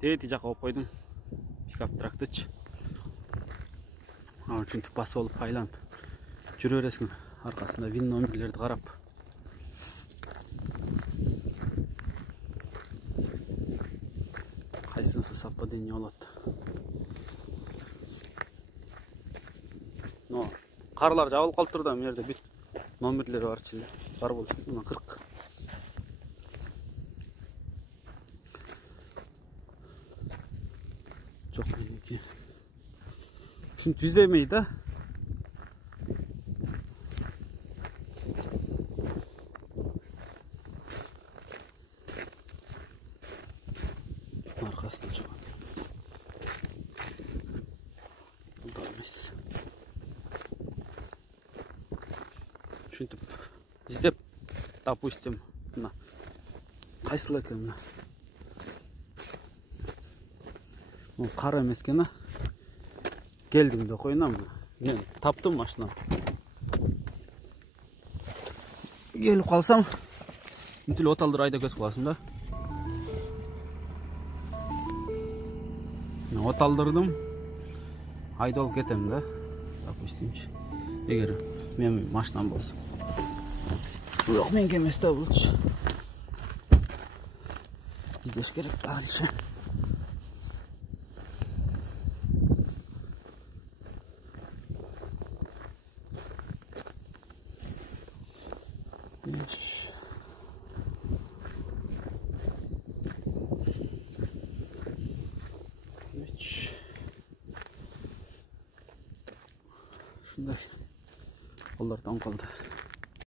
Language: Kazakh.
Тети жака коюп койдум. Пикап трактычы. Ал үчүн басып алып айланып жүрө бересиң. Аркасында вин номерлерди карап. Кайсынысы совпадение болот. Но карлар жабылып калыптыр да, мына жерде бүт номерлери барчы эле. Бар болчу. Мына 40. Çok meneki. Şimdi düzemeyi de arkasına çıkıyor. Buradayız. Şimdi izlep, допустим, на кайсыл экен мына. Бұл қара емес екен. Келдім де қойынам. Мен таптым машинам. Келіп қалсам, мүтіл оталдыр айда көз қаласың да. Оталдырдым, айда ол кетем да. Допустимші. Егер мен машинам болса. Жоқ, мен кемес та болшы. İzleş gerek daha işe. Şunday. Onlardan kaldı.